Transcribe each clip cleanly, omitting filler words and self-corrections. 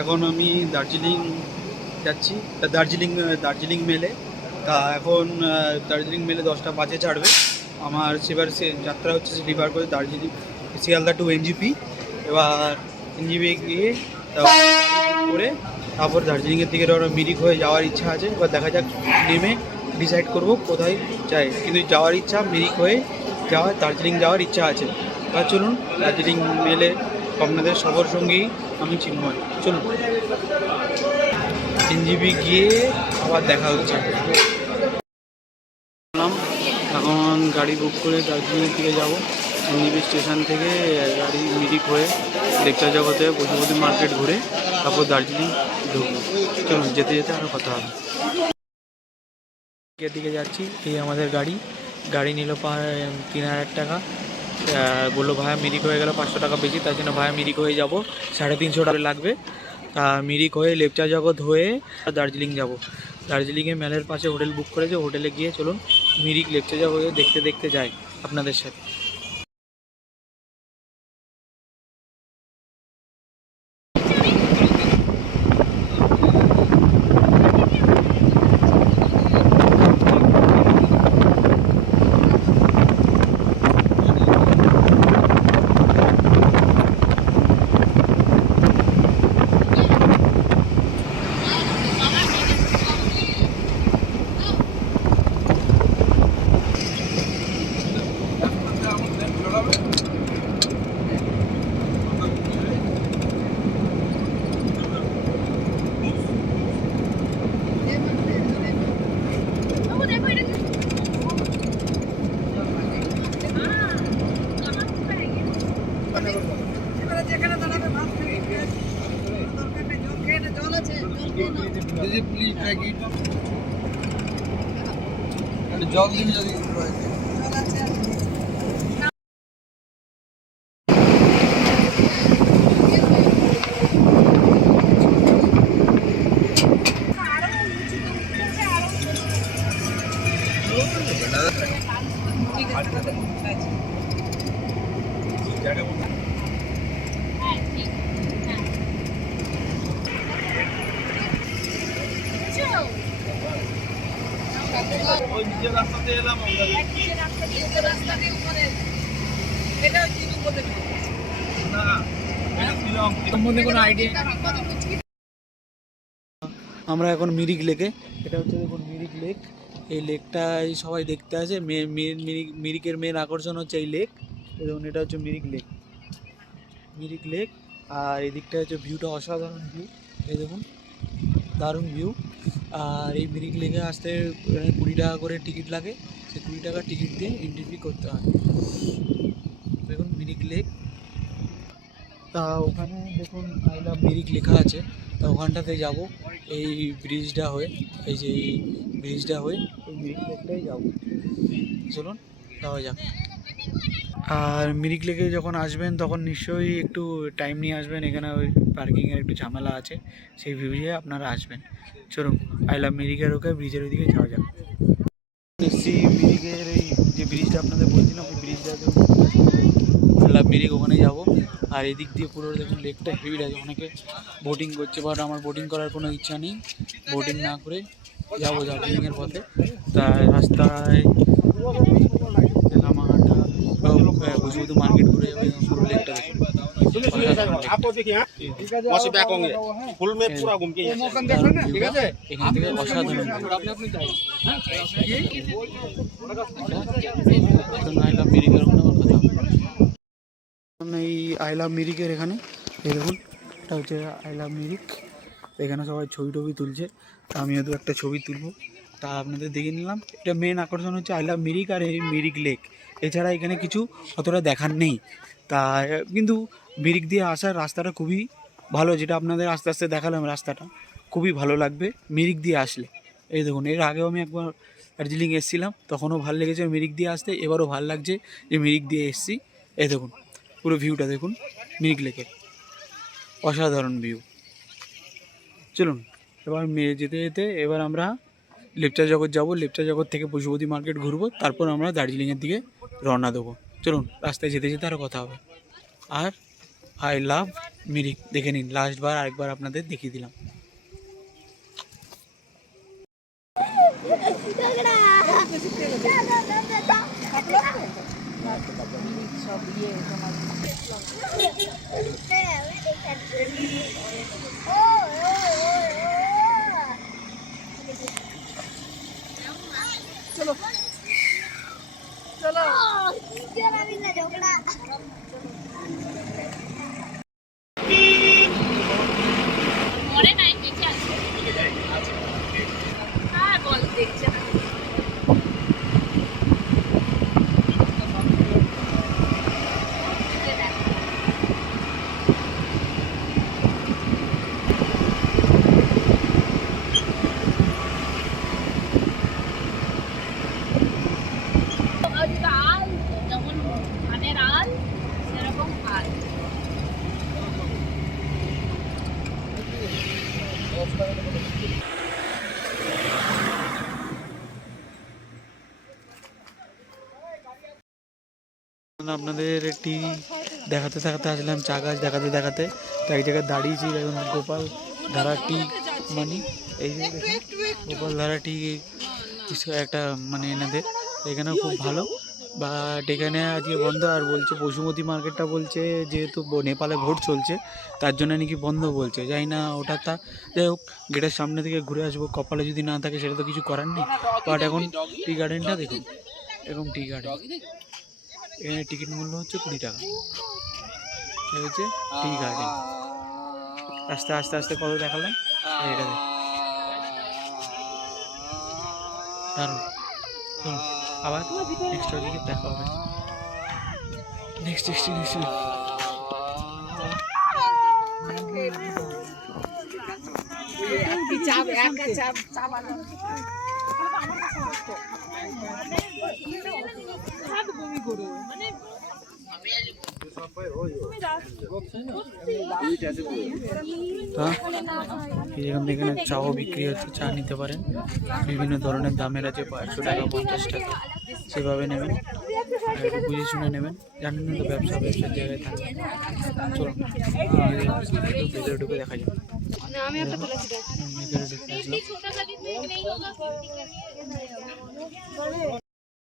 এখন আমি দার্জিলিং যাচ্ছি, দার্জিলিং মেলে। তা এখন দার্জিলিং মেলে 10টা বাজে ছাড়বে। আমার সেবার যাত্রা হচ্ছে স্লিপার করে দার্জিলিং শিয়ালদা টু এনজিপি। এবার এনজিপি গিয়ে করে তারপর দার্জিলিংয়ের দিকে মিরিক হয়ে যাওয়ার ইচ্ছা আছে। এবার দেখা যাক, নেমে ডিসাইড করব কোথায় যাই। কিন্তু যাওয়ার ইচ্ছা মিরিক হয়ে দার্জিলিং যাওয়ার ইচ্ছা আছে। এবার চলুন দার্জিলিং মেলে আপনাদের সবার সঙ্গেই আমি চিন্ময়। চলুন এনজিপি গিয়ে আবার দেখা হচ্ছে। এখন গাড়ি বুক করে দার্জিলিংয়ের দিকে যাবো। এনজিপি স্টেশন থেকে গাড়ি মিরিক হয়ে লেকচার জগতে পশুপতি মার্কেট ঘুরে তারপর দার্জিলিং ঢুকবো। চলুন যেতে যেতে আরও কথা হবে। দিকে যাচ্ছি, এই আমাদের গাড়ি নিল 3000 টাকা। বললো ভাইয়া মিরিক হয়ে গেল 500 টাকা বেশি, তার জন্য ভাইয়া মিরিক হয়ে যাব, 350 টাকা লাগবে। মিরিক হয়ে লেপচা জগৎ হয়ে দার্জিলিং যাব। দার্জিলিংয়ে মেলের পাশে হোটেল বুক করেছে, হোটেলে গিয়ে চলুন মিরিক লেপচা জগৎ দেখতে দেখতে যাই আপনাদের সাথে। জল দিবি যদি রাস্তাতে এলাম আমরা এখন মিরিক লেকে। এটা হচ্ছে দেখুন মিরিক লেক। এই লেকটাই সবাই দেখতে আসে। মিরিকের মেন আকর্ষণ হচ্ছে এই লেক। দেখুন এটা হচ্ছে মিরিক লেক। আর এই দিকটা হচ্ছে ভিউটা অসাধারণ ভিউ। এই দেখুন দারুণ ভিউ। আর এই মিরিক লেকে আসতে 20 টাকা করে টিকিট লাগে। সেই 20 টাকা টিকিট দিয়ে এন্ট্রি করতে হয়। দেখুন মিরিক লেক। তা ওখানে দেখুন আই লাভ মিরিক লেখা আছে। তা ওখানটাতে যাব এই ব্রিজটা হয়ে, এই যে এই ব্রিজটা হয়ে ওই মিরিক লেকটাই যাবো। চলুন যাওয়া যাক। আর মিরিক লেকে যখন আসবেন তখন নিশ্চয়ই একটু টাইম নিয়ে আসবেন। এখানে ওই পার্কিংয়ের একটু ঝামেলা আছে, সেই ভিউয়ে আপনারা আসবেন। চলুন আই লাভ মিরিকের ওকে ব্রিজের ওইদিকে যাওয়া যাক। এসছি মিরিকের এই যে ব্রিজটা আপনাদের বলছিলাম, ওই ব্রিজটা আই লাভ মিরিক, ওখানে যাবো। আর এদিক দিয়ে পুরো দেখুন লেকটা হেভি আছে। অনেকে বোটিং করছে, বাট আমার বোটিং করার কোনো ইচ্ছা নেই। বোটিং না করে যাবো দার্জিলিংয়ের পথে। তা রাস্তায় রামাঘাটটা পশুপতি মার্কেট ঘুরে যাবে। পুরো লেকটা দেখুন এখান থেকে অসাধারণ। আই লাভ মিরিকের ওখানে আমার কথা। এই আই লাভ মিরিকের এখানে এই দেখুন, এটা হচ্ছে আই লাভ মিরিক। এখানে সবাই ছবি টবি তুলছে, তা আমিও তো একটা ছবি তুলবো। তা আপনাদের দেখে নিলাম। এটা মেন আকর্ষণ হচ্ছে আই লাভ মিরিক আর এই মিরিক লেক। এছাড়া এখানে কিছু অতটা দেখার নেই। তা কিন্তু মিরিক দিয়ে আসার রাস্তাটা খুবই ভালো, যেটা আপনাদের আস্তে আস্তে দেখালাম। রাস্তাটা খুবই ভালো লাগবে মিরিক দিয়ে আসলে। এই দেখুন এর আগেও আমি একবার দার্জিলিং এসেছিলাম, তখনও ভালো লেগেছে মিরিক দিয়ে আসতে। এবারও ভালো লাগছে যে মিরিক দিয়ে এসেছি। এই দেখুন পুরো ভিউটা দেখুন মিরিক লেকের, অসাধারণ ভিউ। চলুন এবার যেতে যেতে এবার আমরা লেপচা জগৎ যাবো। লেপচা জগৎ থেকে পশুপতি মার্কেট ঘুরবো, তারপর আমরা দার্জিলিংয়ের দিকে রওনা দেবো। চলুন রাস্তায় যেতে যেতে আরও কথা হবে। আর আই লাভ মিরিক। দেখে নিন, লাস্টবার আরেকবার আপনাদের দেখিয়ে দিলাম। चलो चलो झगड़ा আপনাদের টি দেখাতে দেখাতে আসলাম, চা গাছ দেখাতে দেখাতে। তো এক জায়গায় দাঁড়িয়েছি, দেখুন গোপাল ধারা টি মানে এই যে গোপাল ধারা টি কিছু একটা মানে এনাদের এখানেও খুব ভালো। বাট এখানে আজকে বন্ধ। আর বলছে পশুপতি মার্কেটটা বলছে যেহেতু নেপালে ভোট চলছে তার জন্য নাকি বন্ধ বলছে, যাই না ওটা। তা যাই হোক, গেটের সামনে থেকে ঘুরে আসবো। কপালে যদি না থাকে সেটা তো কিছু করার নেই। বাট এখন টি গার্ডেনটা দেখুন, এরকম টি গার্ডেন। এখানে টিকিট মূল্য হচ্ছে 20 টাকা। এই হচ্ছে টি গার্ডেন। আস্তে আস্তে আস্তে কত দেখালাম এটা দেখ, দারুণ। আবার নেক্সট দিকে দেখা হবে। নেক্সট এখানে চাও বিক্রি হচ্ছে, চা নিতে পারেন। বিভিন্ন ধরনের দামের আছে, 100 টাকা 50 টাকা, সেভাবে নেবেন, বুঝে শুনে নেবেন। জানেন না তো ব্যবসার জায়গায় থাকে। চলুন ভেতরে ঢুকে দেখা যাবে।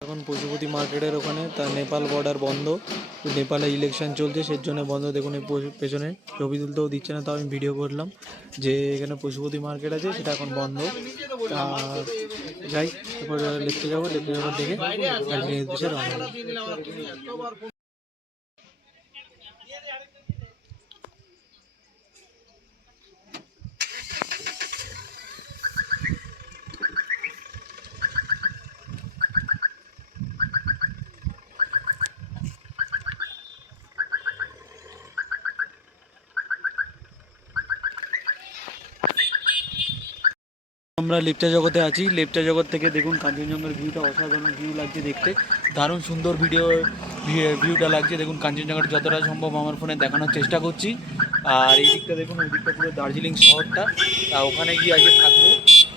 এখন পশুপতি মার্কেটের ওখানে তার নেপাল বর্ডার বন্ধ। নেপালে ইলেকশন চলছে, সেই জন্য বন্ধ। দেখুন এই পেছনে ছবি তুলতেও দিচ্ছে না, তাও আমি ভিডিও করলাম যে এখানে পশুপতি মার্কেট আছে, সেটা এখন বন্ধ। যাই, তারপর লিখতে যাবো, দেখে দার্জিলিং উদ্দেশ্যে রওনা হবো। আমরা লেপচা জগতে আছি। লেপচা জগৎ থেকে দেখুন কাঞ্চনজঙ্ঘার ভিউটা অসাধারণ ভিউ লাগছে দেখতে, দারুণ সুন্দর ভিউটা লাগছে। দেখুন কাঞ্চনজঙ্ঘার যতটা সম্ভব আমার ফোনে দেখানোর চেষ্টা করছি। আর এই দিকটা দেখুন, ওই দিকটা পুরো দার্জিলিং শহরটা। তা ওখানে গিয়ে আজকে থাকবো,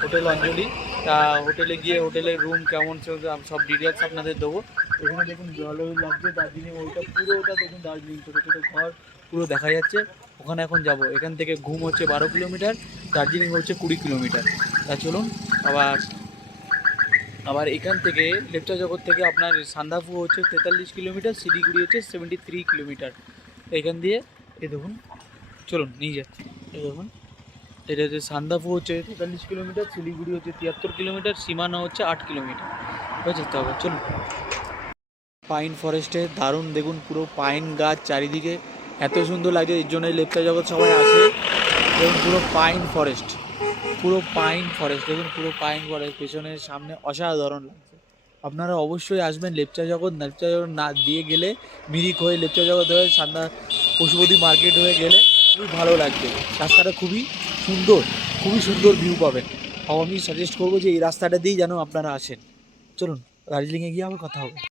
হোটেল অঞ্জলি। তা হোটেলে গিয়ে হোটেলের রুম কেমন চলছে সব ডিটেলস আপনাদের দেবো। এখানে দেখুন জলও লাগছে দার্জিলিং, ওইটা পুরোটা দেখুন দার্জিলিং, ছোটো ছোটো ঘর পুরো দেখা যাচ্ছে। ওখানে এখন যাব। এখান থেকে ঘুম হচ্ছে 12 কিলোমিটার, দার্জিলিং হচ্ছে 20 কিলোমিটার। তা চলুন আবার এখান থেকে লেপচা জগৎ থেকে আপনার সান্দাফু হচ্ছে 43 কিলোমিটার, শিলিগুড়ি হচ্ছে 73 কিলোমিটার। এখান দিয়ে দেখুন, চলুন নিয়ে যাচ্ছি। দেখুন এটা হচ্ছে সান্দাফু হচ্ছে 43 কিলোমিটার, শিলিগুড়ি হচ্ছে 73 কিলোমিটার, সীমানা হচ্ছে 8 কিলোমিটার। যেতে হবে, চলুন। পাইন ফরেস্টে দারুণ, দেখুন পুরো পাইন গাছ চারিদিকে, এত সুন্দর লাগছে। এর জন্যই লেপচা জগৎ সবাই আসে। দেখুন পুরো পাইন ফরেস্ট, দেখুন পুরো পাইন ফরেস্ট, পেছনের সামনে অসাধারণ লাগছে। আপনারা অবশ্যই আসবেন লেপচা জগৎ না দিয়ে গেলে মিরিক হয়ে লেপচা জগৎ হয়ে পশুপতি মার্কেট হয়ে গেলে খুবই ভালো লাগবে। রাস্তাটা খুবই সুন্দর ভিউ পাবেন। আমি সাজেস্ট করবো যে এই রাস্তাটা দিয়েই যেন আপনারা আসেন। চলুন দার্জিলিংয়ে গিয়ে আবার কথা হবে।